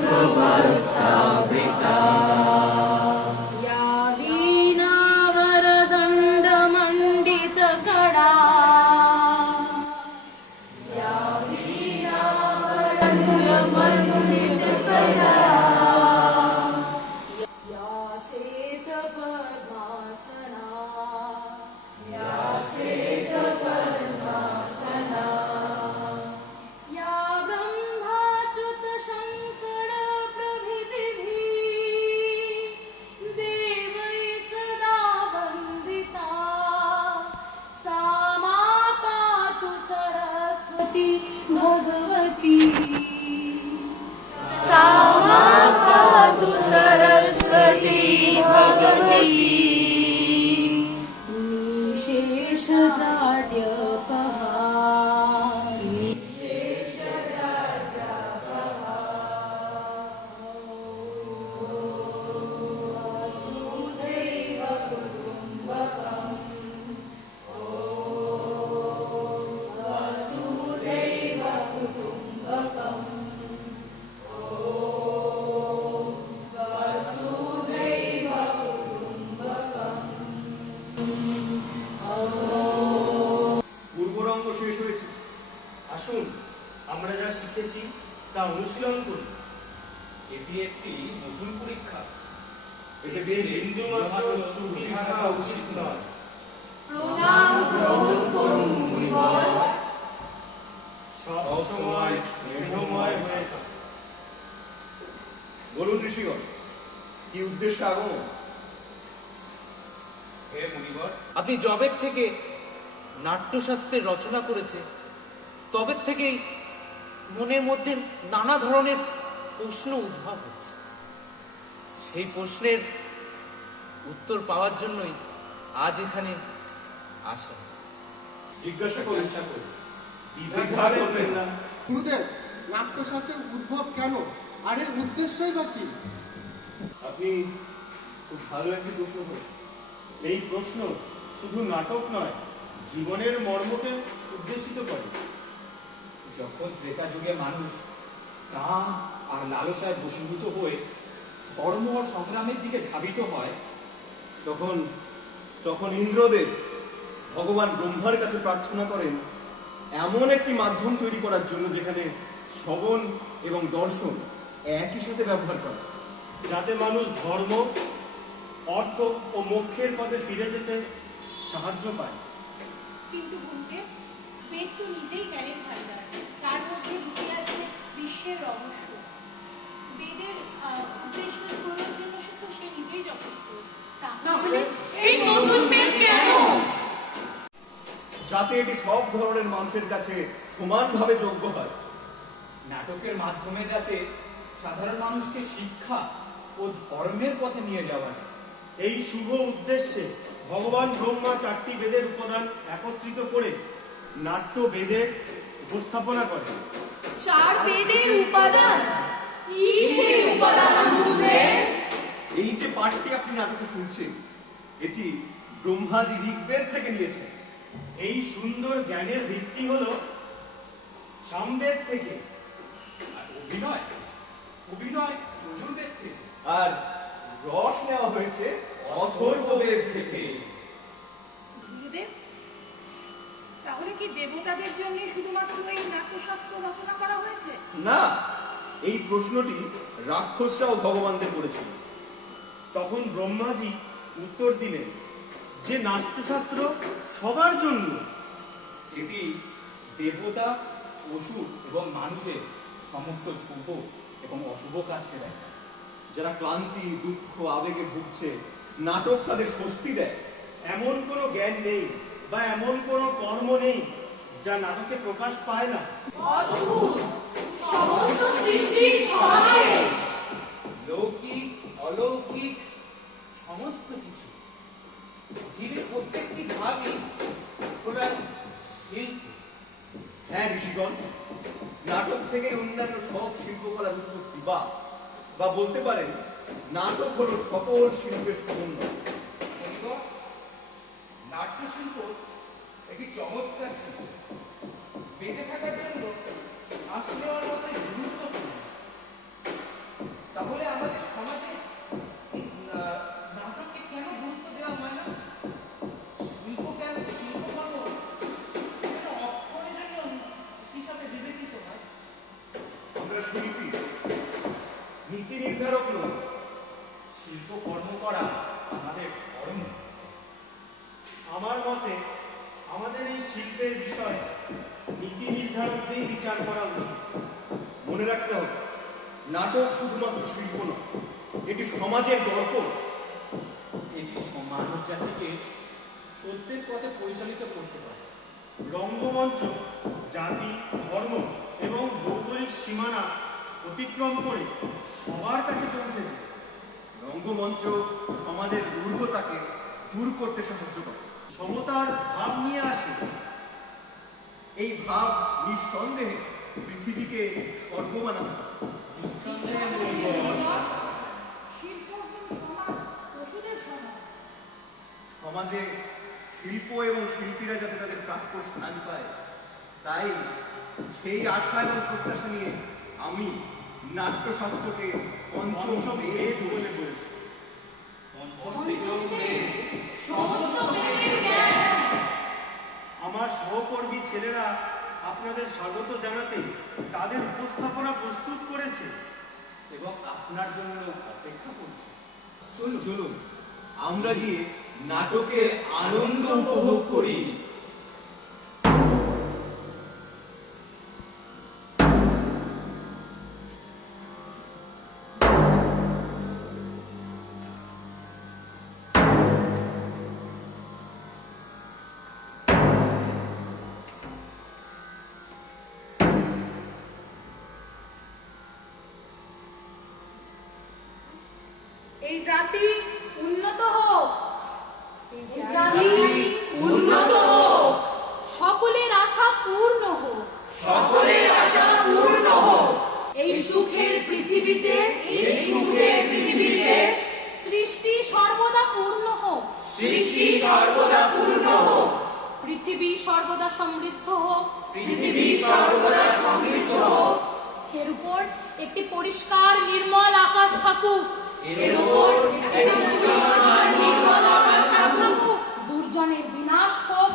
प्रभस्तावृता या वीणा वरदण्डमण्डितकरा या वीणा वरदण्डमण्डितकरा या श्वेतपद्मासना या श्वेतपद्मासना या ब्रह्माच्युतशङ्करप्रभृतिभिः देवैः सदा वन्दिता सा मा पातु सरस्वती भगवती सा मा पातु सरस्वती भगवती निशेषजाड्यपहा वसुधैव कुटुम्बकम् वसुधैव कुटुम्बकम् वसुधैव कुटुम्बकम् পূর্বরঙ্গ শেষ হয়েছে। আসুন আমরা যা শিখেছি তা অনুশীলন করি। এটি একটি নতুন পরীক্ষা। এতে বিন্দুমাত্র ত্রুটি থাকা উচিত নয়। প্রণাম গ্রহণ করুন মুনিবর। সব সময় স্নেহময় হয়ে থাকুন। বলুন ঋষিগণ, কি উদ্দেশ্যে আগমন? হে মুনিবর, আপনি জবের থেকে নাট্যশাস্ত্রের রচনা করেছে, তবে থেকেই মনের মধ্যে নানা ধরনের প্রশ্ন উদ্ভব হচ্ছে। সেই প্রশ্নের উত্তর পাওয়ার জন্যই আজ এখানে আসা। জিজ্ঞাসা করুন, দ্বিধা করবেন না। গুরুদেব, নাট্যশাস্ত্রের উদ্ভব কেন আর এর উদ্দেশ্যই বা কি? আপনি খুব ভালো একটি প্রশ্ন করেছেন। এই প্রশ্ন শুধু নাটক নয়, জীবনের মর্মকে উদ্দেশিত করে। যখন ত্রেতা যুগে মানুষ কাম আর লালসায় বশীভূত হয়ে ধর্ম ও সংগ্রামের দিকে ধাবিত হয়, তখন তখন ইন্দ্রদেব ভগবান ব্রহ্মার কাছে প্রার্থনা করেন এমন একটি মাধ্যম তৈরি করার জন্য যেখানে শ্রবণ এবং দর্শন একই সাথে ব্যবহার করা যায়। যাতে মানুষ ধর্ম, অর্থ ও মোক্ষের পথে ফিরে যেতে সাহায্য পায়। কিন্তু গুরুদেব, বেদ তো নিজেই জ্ঞানের ভান্ডার, তার মধ্যে লুকিয়ে আছে বিশ্বের রহস্য। বেদের উদ্দেশ্য পূরণের জন্য তো সে নিজেই যথেষ্ট। তাহলে এই নতুন বেদ কেন? যাতে এটি সব ধরনের মানুষের কাছে সমানভাবে যোগ্য হয়। নাটকের মাধ্যমে যাতে সাধারণ মানুষকে শিক্ষা ও ধর্মের পথে নিয়ে যাওয়া যায়। এই শুভ উদ্দেশ্যে ভগবান ব্রহ্মা 4টি বেদের উপাদান একত্রিত করে নাট্য বেদে উপস্থাপনা করেন। 4 বেদের উপাদান কি সেই উপাদান গুরুদেব? এই যে পাঠটি আপনি নাটকে শুনছেন, এটি ব্রহ্মাজি ঋগ্বেদ থেকে নিয়েছেন। এই সুন্দর জ্ঞানের ভিত্তি হলো সামবেদ থেকে, আর অভিনয় অভিনয় যজুর্বেদ থেকে। আর রস নেওয়া হয়েছে অথর্ববেদ থেকে। গুরুদেব, তাহলে কি দেবতাদের জন্য শুধুমাত্র এই নাট্যশাস্ত্র রচনা করা হয়েছে? না, এই প্রশ্নটি রাক্ষসরাও ভগবানদের করেছিল। তখন ব্রহ্মাজি উত্তর দিলেন যে নাট্যশাস্ত্র সবার জন্য। এটি দেবতা, অসুর এবং মানুষের সমস্ত শুভ এবং অশুভ কাজকে দেয়। যারা ক্লান্তি, দুঃখ, আবেগে ভুগছে, নাটক তাদের স্বস্তি দেয়। এমন কোনো জ্ঞান নেই বা এমন কোনো কর্ম নেই যা নাটকে প্রকাশ পায় না। অদ্ভুত, সমস্ত সৃষ্টির সমাবেশ। লৌকিক, অলৌকিক সমস্ত কিছু, জীবের প্রত্যেকটি ভাবই ওনার শিল্প। হ্যাঁ ঋষিগণ, নাটক থেকে অন্যান্য সব শিল্পকলার উৎপত্তি, বা বলতে পারেন নাটক হলো সকল শিল্পের সমন্বয়। নাট্যশিল্প একটি চমৎকার শিল্প, বেঁচে থাকার জন্য শ্বাস নেওয়ার মতোই গুরুত্বপূর্ণ। শিল্পের বিষয় নীতি নির্ধারকদের বিচার করা উচিত। মনে রাখতে হবে, নাটক শুধুমাত্র শিল্প নয়, এটি সমাজের দর্পণ। এটি মানব জাতিকে সত্যের পথে পরিচালিত করতে পারে। রঙ্গমঞ্চ জাতি, ধর্ম এবং ভৌগোলিক সীমানা অতিক্রম করে সবার কাছে পৌঁছেছে। রঙ্গমঞ্চ সমাজের দুর্বলতাকে দূর করতে সাহায্য করে, সমতার ভাব নিয়ে আসে। এই ভাব নিঃসন্দেহে পৃথিবীকে স্বর্গ বানাবে। শিল্পহীন সমাজ পশুদের সমাজ। সমাজে শিল্প এবং শিল্পীরা যাতে তাদের প্রাপ্য স্থান পায়, তাই সেই আশা এবং প্রত্যাশা নিয়ে আমি নাট্যশাস্ত্রকে পঞ্চম বেদ বলে বলেছি। সমস্ত বেদের জ্ঞান। আমার সহকর্মী ছেলেরা আপনাদের স্বাগত জানাতে তাদের উপস্থাপনা প্রস্তুত করেছে এবং আপনার জন্য অপেক্ষা করছে। চলুন চলুন, আমরা গিয়ে নাটকের আনন্দ উপভোগ করি। এই জাতি উন্নত হোক, এই জাতি উন্নত হোক, সকলের আশা পূর্ণ হোক। সকলের আশা পূর্ণ হোক। এই সুখের পৃথিবীতে, এই সুখের পৃথিবীতে সৃষ্টি সর্বদা পূর্ণ হোক। সৃষ্টি সর্বদা পূর্ণ হোক। পৃথিবী সর্বদা সমৃদ্ধ হোক। পৃথিবী সর্বদা সমৃদ্ধ হোক। এর উপর একটি পরিষ্কার নির্মল আকাশ থাকুক। এর উপর একটি পরিষ্কার নির্মল আকাশ থাকুক। দুর্জনের বিনাশ হোক।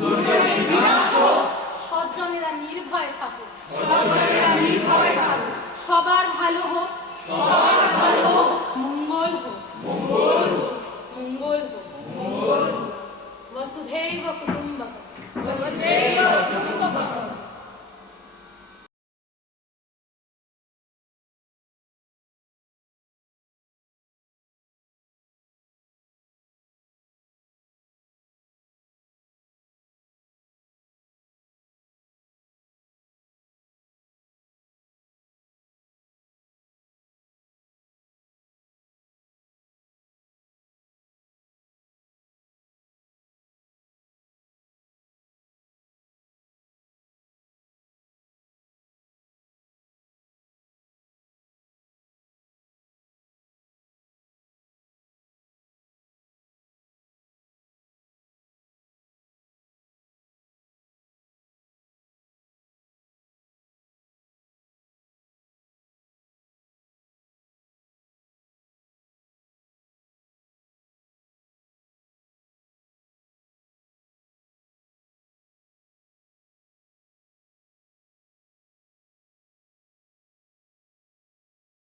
দুর্জনের বিনাশ হোক। সজ্জনেরা নির্ভয় থাকুক। সজ্জনেরা নির্ভয় থাকুক। সবার ভালো হোক। সবার ভালো হোক। মঙ্গল হোক। মঙ্গল হোক। মঙ্গল হোক। মঙ্গল হোক। বসুধৈব কুটুম্বকম।